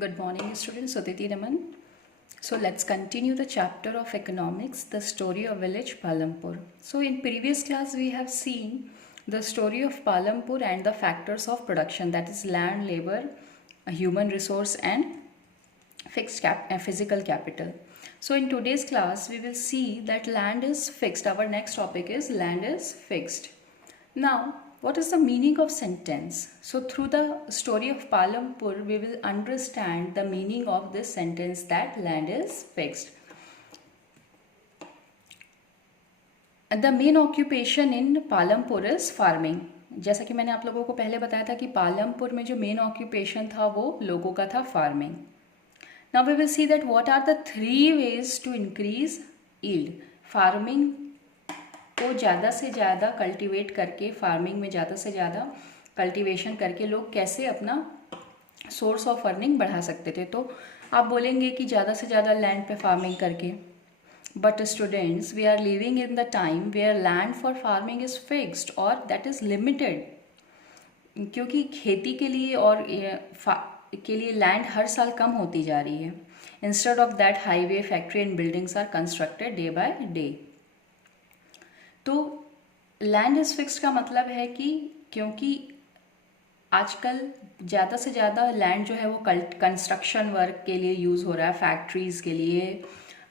Good morning, students. Sudhiti Raman. So let's continue the chapter of economics, the story of village Palampur. So in previous class we have seen the story of Palampur and the factors of production, that is land, labor, human resource and physical capital. So in today's class we will see that land is fixed. Our next topic is land is fixed. Now, what is the meaning of sentence? So through the story of Palampur, we will understand the meaning of this sentence that land is fixed. The main occupation in Palampur is farming. जैसा कि मैंने आप लोगों को पहले बताया था कि पालमपुर में जो मेन ऑक्यूपेशन था वो लोगों का था farming. Now we will see that what are the 3 ways to increase yield. Farming को ज़्यादा से ज़्यादा कल्टीवेट करके, फार्मिंग में ज़्यादा से ज़्यादा कल्टीवेशन करके लोग कैसे अपना सोर्स ऑफ अर्निंग बढ़ा सकते थे. तो आप बोलेंगे कि ज़्यादा से ज़्यादा लैंड पे फार्मिंग करके, but students we are living in the time where land for farming is fixed और दैट इज़ लिमिटेड. क्योंकि खेती के लिए और के लिए लैंड हर साल कम होती जा रही है. Instead of that highway, factory and buildings are constructed day by day. तो लैंड इज फिक्स्ड का मतलब है कि क्योंकि आजकल ज़्यादा से ज़्यादा लैंड जो है वो कंस्ट्रक्शन वर्क के लिए यूज़ हो रहा है, फैक्ट्रीज़ के लिए,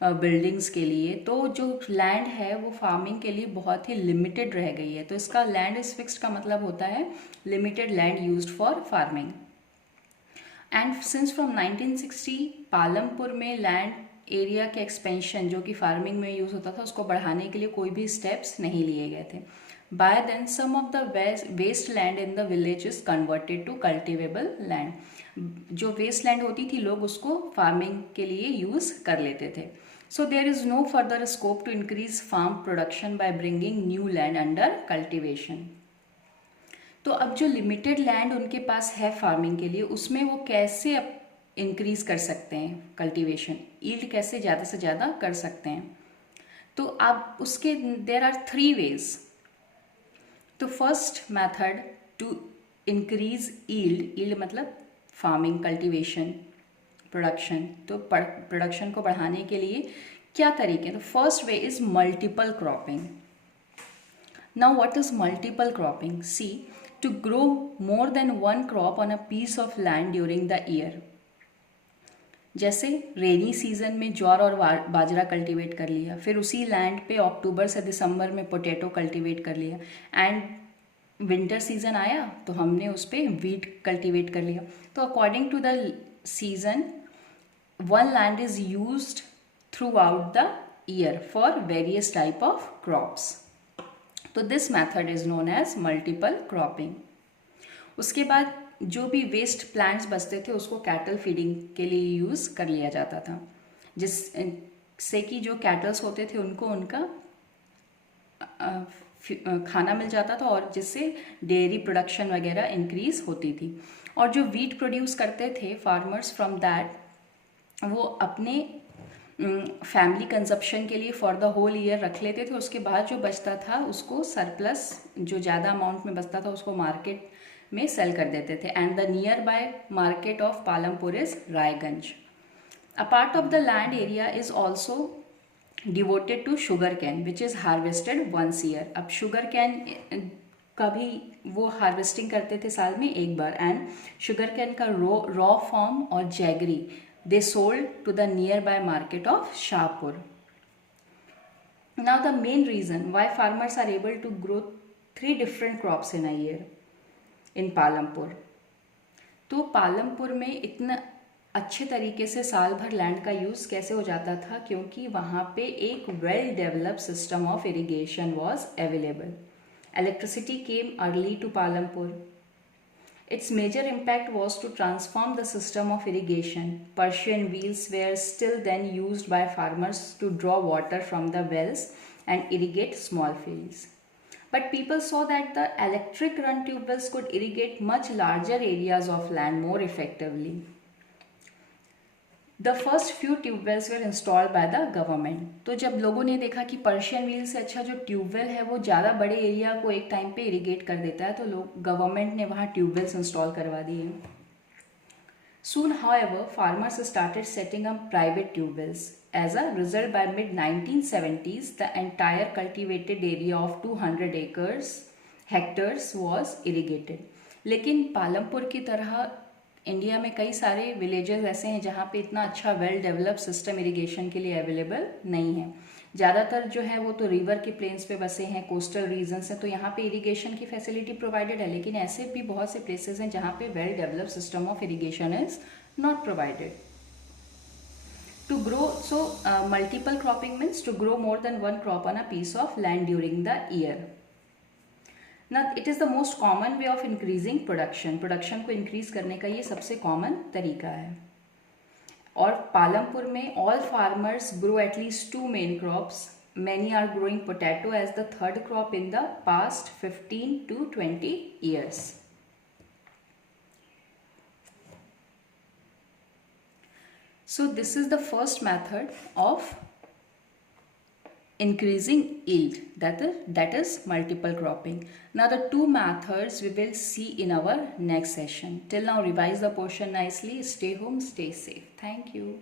बिल्डिंग्स के लिए. तो जो लैंड है वो फार्मिंग के लिए बहुत ही लिमिटेड रह गई है. तो इसका लैंड इज फिक्स्ड का मतलब होता है limited land used for farming. And since from 1960 Palampur में लैंड एरिया के एक्सपेंशन जो कि फार्मिंग में यूज़ होता था उसको बढ़ाने के लिए कोई भी स्टेप्स नहीं लिए गए थे. By then some of the waste land in the village is converted to cultivable land. जो वेस्ट लैंड होती थी लोग उसको फार्मिंग के लिए यूज़ कर लेते थे. So there is no further scope to increase farm production by bringing new land under cultivation. तो अब जो लिमिटेड लैंड उनके पास है फार्मिंग के लिए, उसमें वो कैसे इंक्रीज कर सकते हैं कल्टीवेशन, यील्ड कैसे ज़्यादा से ज़्यादा कर सकते हैं. तो अब उसके देर आर 3 ways. तो first method to increase yield मतलब फार्मिंग, कल्टीवेशन, प्रोडक्शन. तो प्रोडक्शन को बढ़ाने के लिए क्या तरीके. तो first way is multiple cropping. Now what is multiple cropping? See, to grow more than one crop on a piece of land during the year. जैसे रेनी सीजन में ज्वार और बाजरा कल्टीवेट कर लिया, फिर उसी लैंड पे अक्टूबर से दिसंबर में पोटैटो कल्टीवेट कर लिया, एंड विंटर सीजन आया तो हमने उस पर वीट कल्टीवेट कर लिया. तो according to the season one land is used throughout the year for various type of crops. तो this method is known as multiple cropping. उसके बाद जो भी वेस्ट प्लांट्स बचते थे उसको कैटल फीडिंग के लिए यूज़ कर लिया जाता था, जिससे कि जो कैटल्स होते थे उनको उनका खाना मिल जाता था और जिससे डेयरी प्रोडक्शन वगैरह इंक्रीज होती थी. और जो वीट प्रोड्यूस करते थे फार्मर्स फ्रॉम दैट वो अपने फैमिली कंजप्शन के लिए फॉर द होल ईयर रख लेते थे. उसके बाद जो बचता था उसको सरप्लस, जो ज़्यादा अमाउंट में बचता था उसको मार्केट में सेल कर देते थे. And the nearby market of Palampur is Raiganj. A part of the land area is also devoted to sugar cane which is harvested once year. अब शुगर कैन कभी वो हार्वेस्टिंग करते थे साल में एक बार, एंड शुगर कैन का रॉ फॉर्म और jaggery they sold to the nearby market of Shahpur. Now the main reason why farmers are able to grow 3 different crops in a year in Palampur. तो पालमपुर में इतना अच्छे तरीके से साल भर लैंड का यूज़ कैसे हो जाता था? क्योंकि वहाँ पे एक well developed system of irrigation was available. Electricity came early to Palampur. Its major impact was to transform the system of irrigation. Persian wheels were still then used by farmers to draw water from the wells and irrigate small fields. But people saw that the electric run tube wells could irrigate much larger areas of land more effectively. The first few tube wells were installed by the government. तो जब लोगों ने देखा कि Persian wheel से अच्छा जो tubewell है वो ज़्यादा बड़े एरिया को एक टाइम पे इरिगेट कर देता है, तो लोग गवर्नमेंट ने वहाँ ट्यूबवेल्स इंस्टॉल करवा दिए. Soon, however, farmers started setting up private tube wells. As a result, by mid 1970s, the entire cultivated area of 200 hectares was irrigated. लेकिन पालमपुर की तरह इंडिया में कई सारे विलेजेस ऐसे हैं जहाँ पे इतना अच्छा वेल डेवलप्ड सिस्टम इरिगेशन के लिए अवेलेबल नहीं है. ज़्यादातर जो है वो तो रिवर के प्लेन्स पे बसे हैं, कोस्टल रीजन्स हैं, तो यहाँ पे इरिगेशन की फैसिलिटी प्रोवाइडेड है. लेकिन ऐसे भी बहुत से प्लेसेस हैं जहाँ पे well developed system of irrigation is not provided. To grow, so multiple cropping means to grow more than one crop on a piece of land during the year. Now it is the most common way of increasing production. Production को increase करने का ये सबसे common तरीका है. और पालमपुर में all farmers grow at least two main crops. Many are growing potato as the third crop in the past 15 to 20 years. So this is the first method of increasing yield, that is multiple cropping. Now the two methods we will see in our next session. Till now revise the portion nicely. Stay home, stay safe. Thank you.